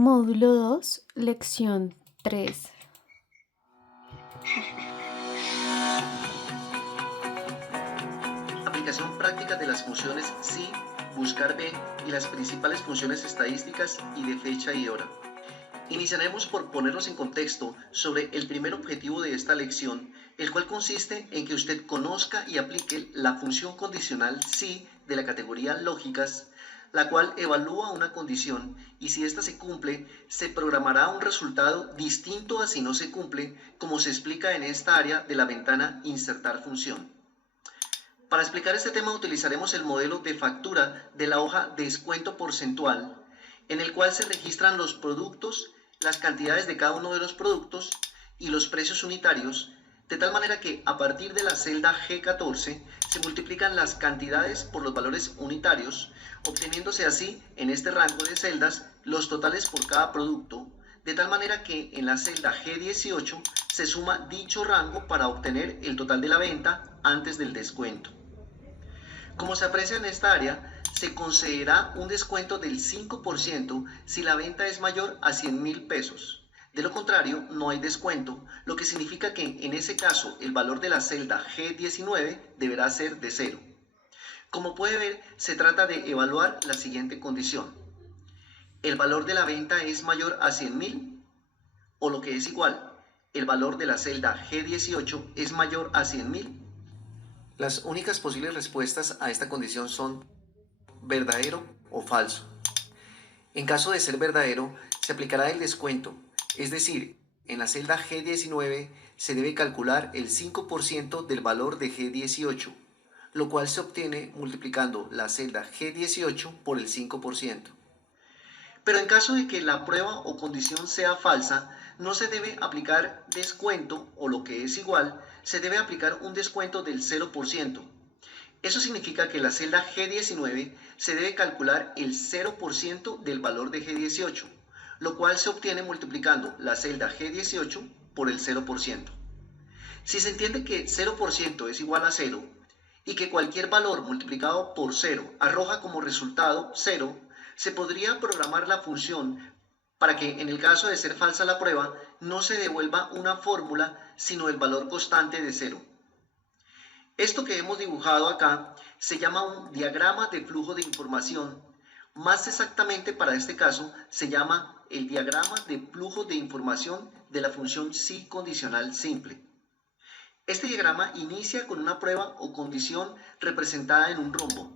Módulo 2, lección 3. Aplicación práctica de las funciones si, buscar b y las principales funciones estadísticas y de fecha y hora. Iniciaremos por ponernos en contexto sobre el primer objetivo de esta lección, el cual consiste en que usted conozca y aplique la función condicional si de la categoría lógicas, la cual evalúa una condición y si ésta se cumple, se programará un resultado distinto a si no se cumple, como se explica en esta área de la ventana Insertar función. Para explicar este tema utilizaremos el modelo de factura de la hoja Descuento porcentual, en el cual se registran los productos, las cantidades de cada uno de los productos y los precios unitarios, de tal manera que a partir de la celda G14 se multiplican las cantidades por los valores unitarios, obteniéndose así en este rango de celdas los totales por cada producto, de tal manera que en la celda G18 se suma dicho rango para obtener el total de la venta antes del descuento. Como se aprecia en esta área, se concederá un descuento del 5% si la venta es mayor a 100.000 pesos. De lo contrario, no hay descuento, lo que significa que en ese caso el valor de la celda G19 deberá ser de 0. Como puede ver, se trata de evaluar la siguiente condición. El valor de la venta es mayor a 100.000, o lo que es igual, el valor de la celda G18 es mayor a 100.000. Las únicas posibles respuestas a esta condición son verdadero o falso. En caso de ser verdadero, se aplicará el descuento, es decir, en la celda G19 se debe calcular el 5% del valor de G18, lo cual se obtiene multiplicando la celda G18 por el 5%. Pero en caso de que la prueba o condición sea falsa, no se debe aplicar descuento o lo que es igual, se debe aplicar un descuento del 0%. Eso significa que la celda G19 se debe calcular el 0% del valor de G18, lo cual se obtiene multiplicando la celda G18 por el 0%. Si se entiende que 0% es igual a 0 y que cualquier valor multiplicado por 0 arroja como resultado 0, se podría programar la función para que en el caso de ser falsa la prueba no se devuelva una fórmula sino el valor constante de 0. Esto que hemos dibujado acá se llama un diagrama de flujo de información. Más exactamente para este caso se llama el diagrama de flujo de información de la función si condicional simple. Este diagrama inicia con una prueba o condición representada en un rombo.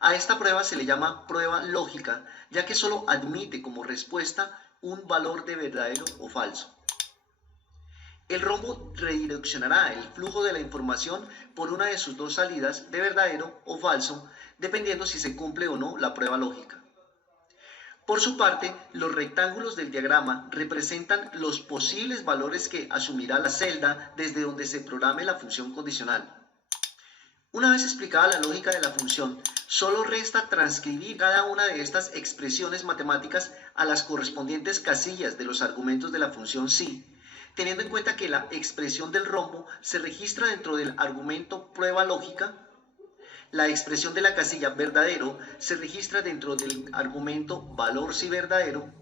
A esta prueba se le llama prueba lógica, ya que solo admite como respuesta un valor de verdadero o falso. El rombo redireccionará el flujo de la información por una de sus dos salidas de verdadero o falso, dependiendo si se cumple o no la prueba lógica. Por su parte, los rectángulos del diagrama representan los posibles valores que asumirá la celda desde donde se programe la función condicional. Una vez explicada la lógica de la función, solo resta transcribir cada una de estas expresiones matemáticas a las correspondientes casillas de los argumentos de la función si, teniendo en cuenta que la expresión del rombo se registra dentro del argumento prueba lógica, la expresión de la casilla verdadero se registra dentro del argumento valor si verdadero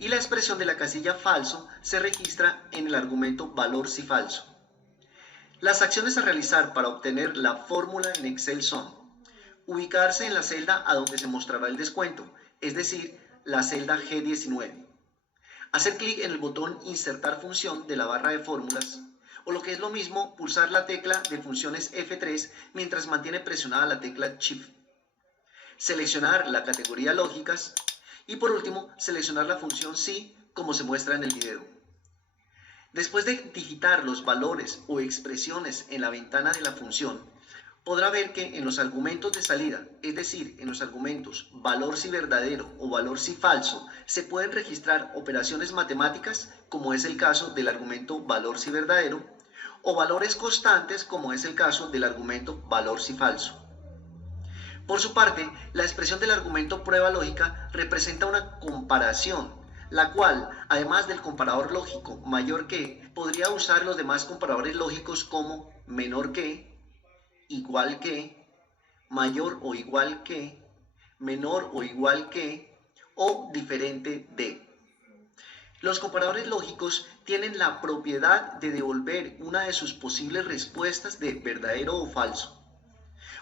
y la expresión de la casilla falso se registra en el argumento valor si falso. Las acciones a realizar para obtener la fórmula en Excel son ubicarse en la celda a donde se mostrará el descuento, es decir, la celda G19. Hacer clic en el botón Insertar función de la barra de fórmulas, o lo que es lo mismo, pulsar la tecla de funciones F3 mientras mantiene presionada la tecla Shift. Seleccionar la categoría lógicas y por último, seleccionar la función si como se muestra en el video. Después de digitar los valores o expresiones en la ventana de la función, podrá ver que en los argumentos de salida, es decir, en los argumentos valor si verdadero o valor si falso, se pueden registrar operaciones matemáticas, como es el caso del argumento valor si verdadero, o valores constantes, como es el caso del argumento valor si falso. Por su parte, la expresión del argumento prueba lógica representa una comparación, la cual, además del comparador lógico mayor que, podría usar los demás comparadores lógicos como menor que, igual que, mayor o igual que, menor o igual que, o diferente de. Los comparadores lógicos tienen la propiedad de devolver una de sus posibles respuestas de verdadero o falso.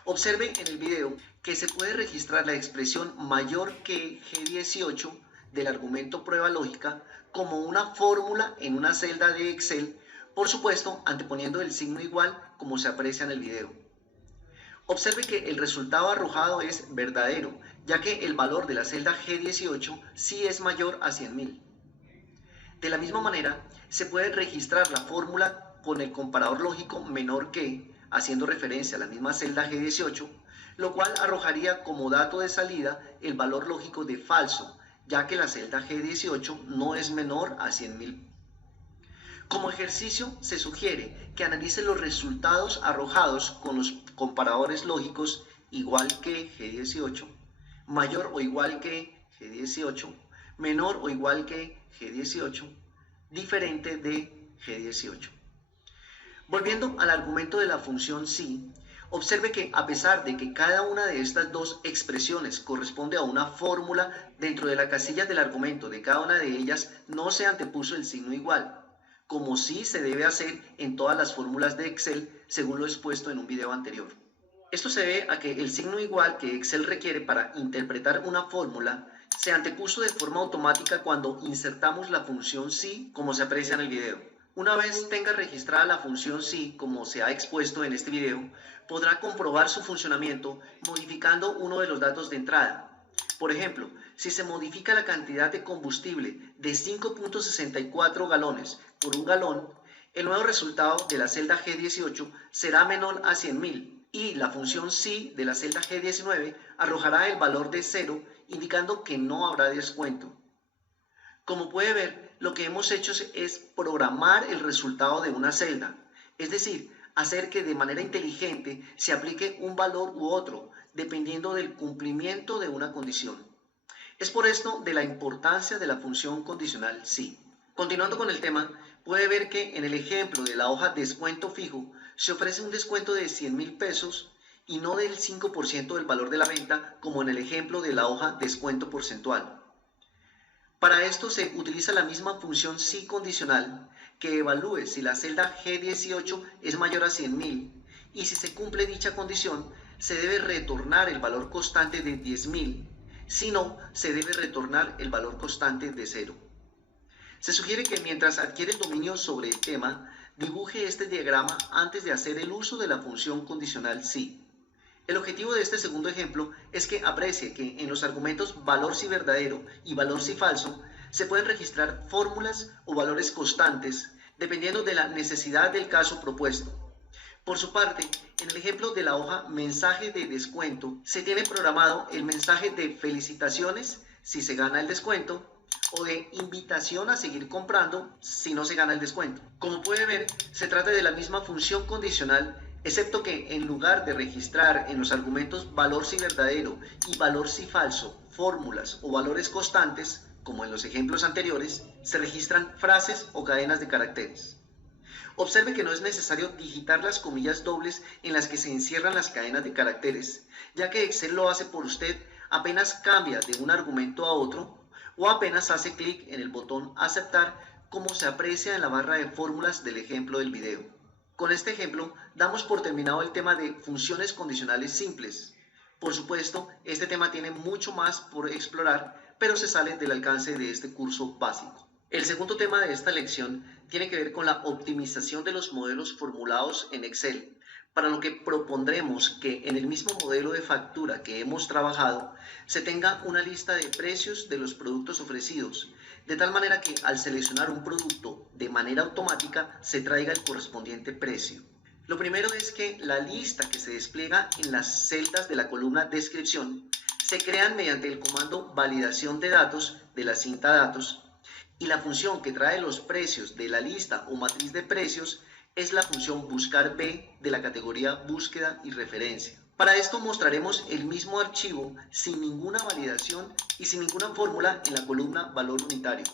Observe en el video que se puede registrar la expresión mayor que G18 del argumento prueba lógica como una fórmula en una celda de Excel, por supuesto anteponiendo el signo igual como se aprecia en el video. Observe que el resultado arrojado es verdadero, ya que el valor de la celda G18 sí es mayor a 100.000. De la misma manera, se puede registrar la fórmula con el comparador lógico menor que, haciendo referencia a la misma celda G18, lo cual arrojaría como dato de salida el valor lógico de falso, ya que la celda G18 no es menor a 100.000. Como ejercicio, se sugiere que analice los resultados arrojados con los comparadores lógicos igual que G18, mayor o igual que G18, menor o igual que G18, diferente de G18. Volviendo al argumento de la función sí, observe que a pesar de que cada una de estas dos expresiones corresponde a una fórmula, dentro de la casilla del argumento de cada una de ellas no se antepuso el signo igual, como sí se debe hacer en todas las fórmulas de Excel, según lo expuesto en un video anterior. Esto se debe a que el signo igual que Excel requiere para interpretar una fórmula se antepuso de forma automática cuando insertamos la función sí, como se aprecia en el video. Una vez tenga registrada la función sí, como se ha expuesto en este video, podrá comprobar su funcionamiento modificando uno de los datos de entrada. Por ejemplo, si se modifica la cantidad de combustible de 5.64 galones por un galón, el nuevo resultado de la celda G18 será menor a 100.000 y la función sí de la celda G19 arrojará el valor de 0, indicando que no habrá descuento. Como puede ver, lo que hemos hecho es programar el resultado de una celda, es decir, hacer que de manera inteligente se aplique un valor u otro, dependiendo del cumplimiento de una condición. Es por esto de la importancia de la función condicional sí. Continuando con el tema, puede ver que en el ejemplo de la hoja descuento fijo se ofrece un descuento de 100.000 pesos y no del 5% del valor de la venta como en el ejemplo de la hoja descuento porcentual. Para esto se utiliza la misma función sí condicional que evalúe si la celda G18 es mayor a 100.000 y si se cumple dicha condición se debe retornar el valor constante de 10.000, si no se debe retornar el valor constante de 0. Se sugiere que mientras adquiere el dominio sobre el tema, dibuje este diagrama antes de hacer el uso de la función condicional sí. El objetivo de este segundo ejemplo es que aprecie que en los argumentos valor si verdadero y valor si falso se pueden registrar fórmulas o valores constantes dependiendo de la necesidad del caso propuesto. Por su parte, en el ejemplo de la hoja mensaje de descuento se tiene programado el mensaje de felicitaciones si se gana el descuento o de invitación a seguir comprando si no se gana el descuento. Como puede ver, se trata de la misma función condicional, excepto que en lugar de registrar en los argumentos valor si verdadero y valor si falso, fórmulas o valores constantes, como en los ejemplos anteriores, se registran frases o cadenas de caracteres. Observe que no es necesario digitar las comillas dobles en las que se encierran las cadenas de caracteres, ya que Excel lo hace por usted apenas cambia de un argumento a otro o apenas hace clic en el botón aceptar, como se aprecia en la barra de fórmulas del ejemplo del video. Con este ejemplo damos por terminado el tema de funciones condicionales simples. Por supuesto, este tema tiene mucho más por explorar, pero se sale del alcance de este curso básico. El segundo tema de esta lección tiene que ver con la optimización de los modelos formulados en Excel, para lo que propondremos que en el mismo modelo de factura que hemos trabajado se tenga una lista de precios de los productos ofrecidos, de tal manera que al seleccionar un producto de manera automática se traiga el correspondiente precio. Lo primero es que la lista que se despliega en las celdas de la columna descripción se crean mediante el comando validación de datos de la cinta datos, y la función que trae los precios de la lista o matriz de precios es la función buscar B de la categoría búsqueda y referencia. Para esto mostraremos el mismo archivo sin ninguna validación y sin ninguna fórmula en la columna valor unitario.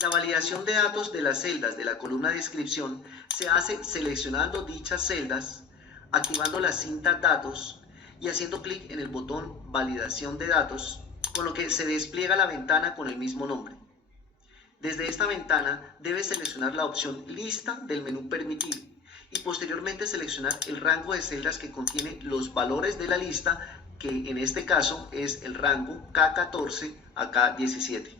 La validación de datos de las celdas de la columna descripción se hace seleccionando dichas celdas, activando la cinta datos y haciendo clic en el botón validación de datos, con lo que se despliega la ventana con el mismo nombre. Desde esta ventana debes seleccionar la opción Lista del menú Permitir y posteriormente seleccionar el rango de celdas que contiene los valores de la lista, que en este caso es el rango K14 a K17.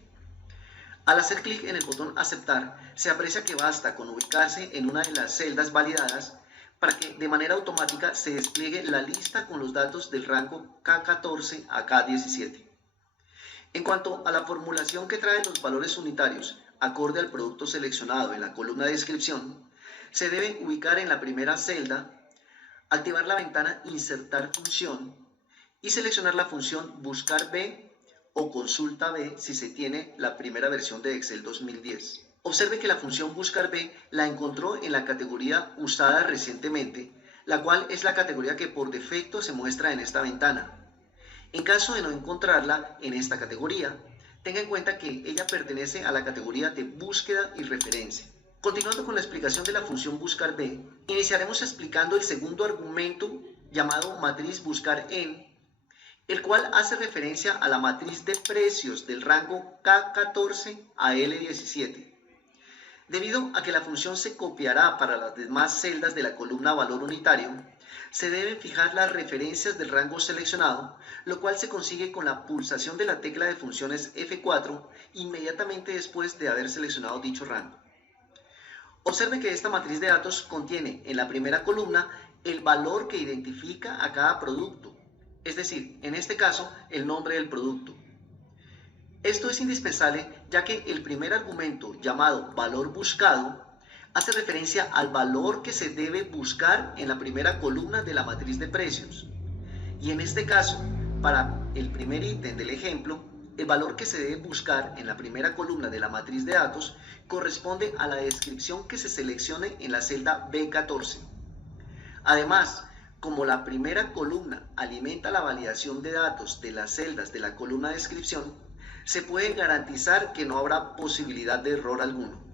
Al hacer clic en el botón Aceptar, se aprecia que basta con ubicarse en una de las celdas validadas para que de manera automática se despliegue la lista con los datos del rango K14 a K17. En cuanto a la formulación que trae los valores unitarios acorde al producto seleccionado en la columna de descripción, se debe ubicar en la primera celda, activar la ventana Insertar función y seleccionar la función Buscar B o Consulta B si se tiene la primera versión de Excel 2010. Observe que la función Buscar B la encontró en la categoría usada recientemente, la cual es la categoría que por defecto se muestra en esta ventana. En caso de no encontrarla en esta categoría, tenga en cuenta que ella pertenece a la categoría de búsqueda y referencia. Continuando con la explicación de la función buscar B, iniciaremos explicando el segundo argumento llamado matriz buscar en, el cual hace referencia a la matriz de precios del rango K14 a L17. Debido a que la función se copiará para las demás celdas de la columna valor unitario, se deben fijar las referencias del rango seleccionado, lo cual se consigue con la pulsación de la tecla de funciones F4 inmediatamente después de haber seleccionado dicho rango. Observe que esta matriz de datos contiene en la primera columna el valor que identifica a cada producto, es decir, en este caso, el nombre del producto. Esto es indispensable ya que el primer argumento, llamado valor buscado, hace referencia al valor que se debe buscar en la primera columna de la matriz de precios. Y en este caso, para el primer ítem del ejemplo, el valor que se debe buscar en la primera columna de la matriz de datos corresponde a la descripción que se seleccione en la celda B14. Además, como la primera columna alimenta la validación de datos de las celdas de la columna descripción, se puede garantizar que no habrá posibilidad de error alguno.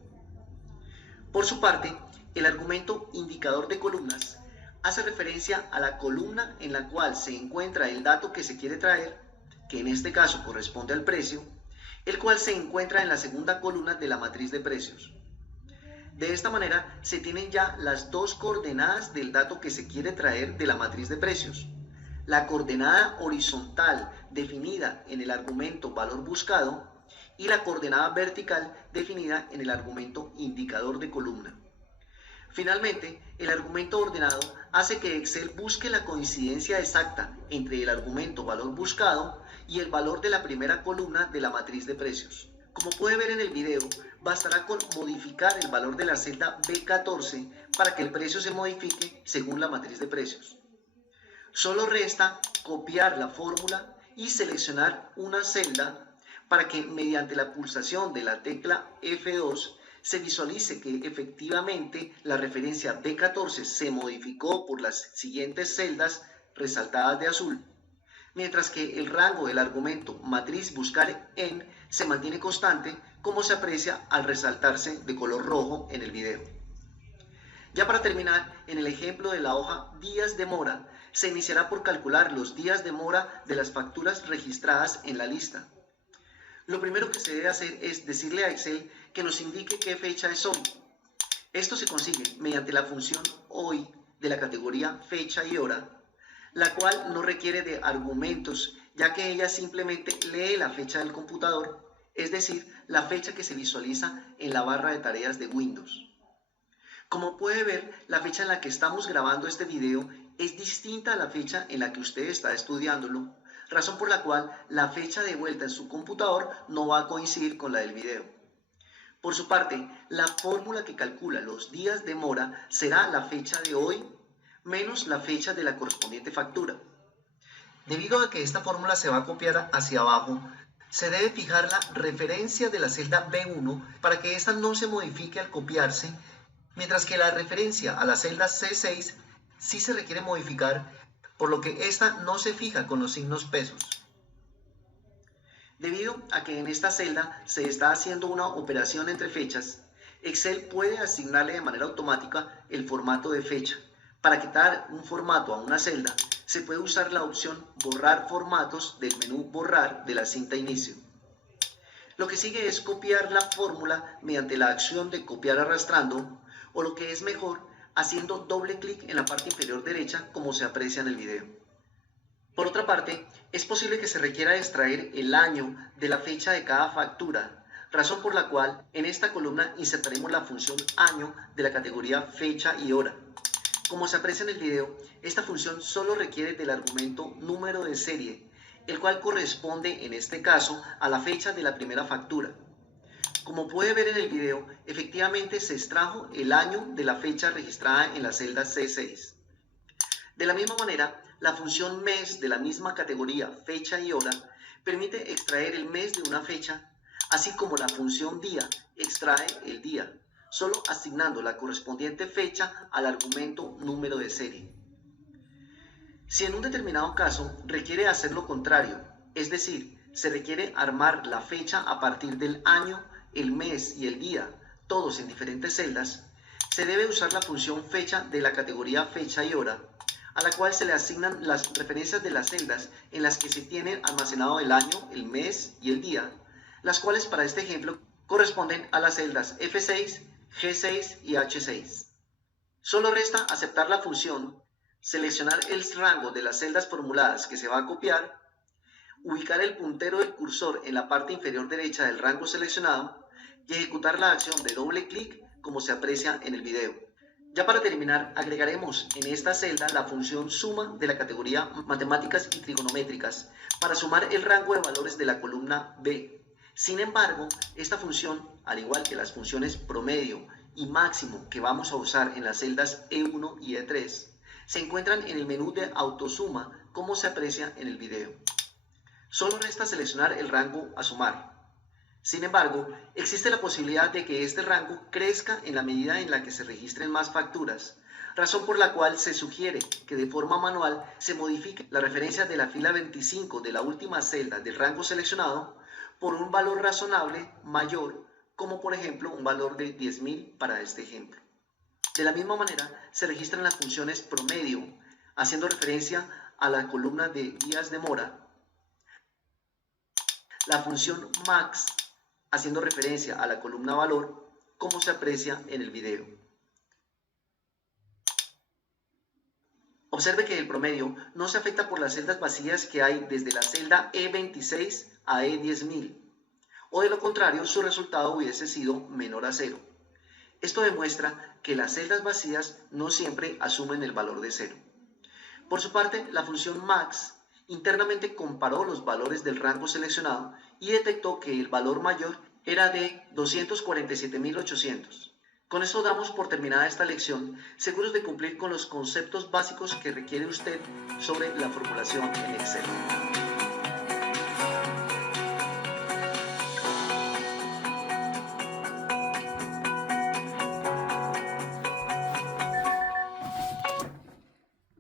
Por su parte, el argumento indicador de columnas hace referencia a la columna en la cual se encuentra el dato que se quiere traer, que en este caso corresponde al precio, el cual se encuentra en la segunda columna de la matriz de precios. De esta manera se tienen ya las dos coordenadas del dato que se quiere traer de la matriz de precios. La coordenada horizontal definida en el argumento valor buscado y la coordenada vertical definida en el argumento indicador de columna. Finalmente, el argumento ordenado hace que Excel busque la coincidencia exacta entre el argumento valor buscado y el valor de la primera columna de la matriz de precios. Como puede ver en el video, bastará con modificar el valor de la celda B14 para que el precio se modifique según la matriz de precios. Solo resta copiar la fórmula y seleccionar una celda para que mediante la pulsación de la tecla F2 se visualice que efectivamente la referencia B14 se modificó por las siguientes celdas resaltadas de azul, mientras que el rango del argumento matriz buscar en se mantiene constante, como se aprecia al resaltarse de color rojo en el video. Ya para terminar, en el ejemplo de la hoja días de mora, se iniciará por calcular los días de mora de las facturas registradas en la lista. Lo primero que se debe hacer es decirle a Excel que nos indique qué fecha es hoy. Esto se consigue mediante la función hoy de la categoría fecha y hora, la cual no requiere de argumentos, ya que ella simplemente lee la fecha del computador, es decir, la fecha que se visualiza en la barra de tareas de Windows. Como puede ver, la fecha en la que estamos grabando este video es distinta a la fecha en la que usted está estudiándolo, razón por la cual la fecha de vuelta en su computador no va a coincidir con la del video. Por su parte, la fórmula que calcula los días de mora será la fecha de hoy menos la fecha de la correspondiente factura. Debido a que esta fórmula se va a copiar hacia abajo, se debe fijar la referencia de la celda B1 para que ésta no se modifique al copiarse, mientras que la referencia a la celda C6 sí se requiere modificar, por lo que esta no se fija con los signos pesos. Debido a que en esta celda se está haciendo una operación entre fechas, Excel puede asignarle de manera automática el formato de fecha. Para quitar un formato a una celda, se puede usar la opción Borrar formatos del menú Borrar de la cinta Inicio. Lo que sigue es copiar la fórmula mediante la acción de copiar arrastrando, o lo que es mejor, haciendo doble clic en la parte inferior derecha como se aprecia en el video. Por otra parte, es posible que se requiera extraer el año de la fecha de cada factura, razón por la cual en esta columna insertaremos la función año de la categoría fecha y hora. Como se aprecia en el video, esta función solo requiere del argumento número de serie, el cual corresponde en este caso a la fecha de la primera factura. Como puede ver en el video, efectivamente se extrajo el año de la fecha registrada en la celda C6. De la misma manera, la función mes de la misma categoría fecha y hora permite extraer el mes de una fecha, así como la función día extrae el día, solo asignando la correspondiente fecha al argumento número de serie. Si en un determinado caso requiere hacer lo contrario, es decir, se requiere armar la fecha a partir del año, el mes y el día, todos en diferentes celdas, se debe usar la función fecha de la categoría fecha y hora, a la cual se le asignan las referencias de las celdas en las que se tiene almacenado el año, el mes y el día, las cuales para este ejemplo corresponden a las celdas F6, G6 y H6. Solo resta aceptar la función, seleccionar el rango de las celdas formuladas que se va a copiar, ubicar el puntero del cursor en la parte inferior derecha del rango seleccionado y ejecutar la acción de doble clic como se aprecia en el video. Ya para terminar, agregaremos en esta celda la función suma de la categoría matemáticas y trigonométricas para sumar el rango de valores de la columna B. Sin embargo, esta función, al igual que las funciones promedio y máximo que vamos a usar en las celdas E1 y E3, se encuentran en el menú de autosuma como se aprecia en el video. Solo resta seleccionar el rango a sumar. Sin embargo, existe la posibilidad de que este rango crezca en la medida en la que se registren más facturas, razón por la cual se sugiere que de forma manual se modifique la referencia de la fila 25 de la última celda del rango seleccionado por un valor razonable mayor, como por ejemplo un valor de 10.000 para este ejemplo. De la misma manera, se registran las funciones promedio, haciendo referencia a la columna de días de mora, la función max, haciendo referencia a la columna valor, como se aprecia en el video. Observe que el promedio no se afecta por las celdas vacías que hay desde la celda E26 a E10.000, o de lo contrario su resultado hubiese sido menor a 0. Esto demuestra que las celdas vacías no siempre asumen el valor de 0. Por su parte, la función max internamente comparó los valores del rango seleccionado y detectó que el valor mayor era de 247.800. Con esto damos por terminada esta lección, seguros de cumplir con los conceptos básicos que requiere usted sobre la formulación en Excel.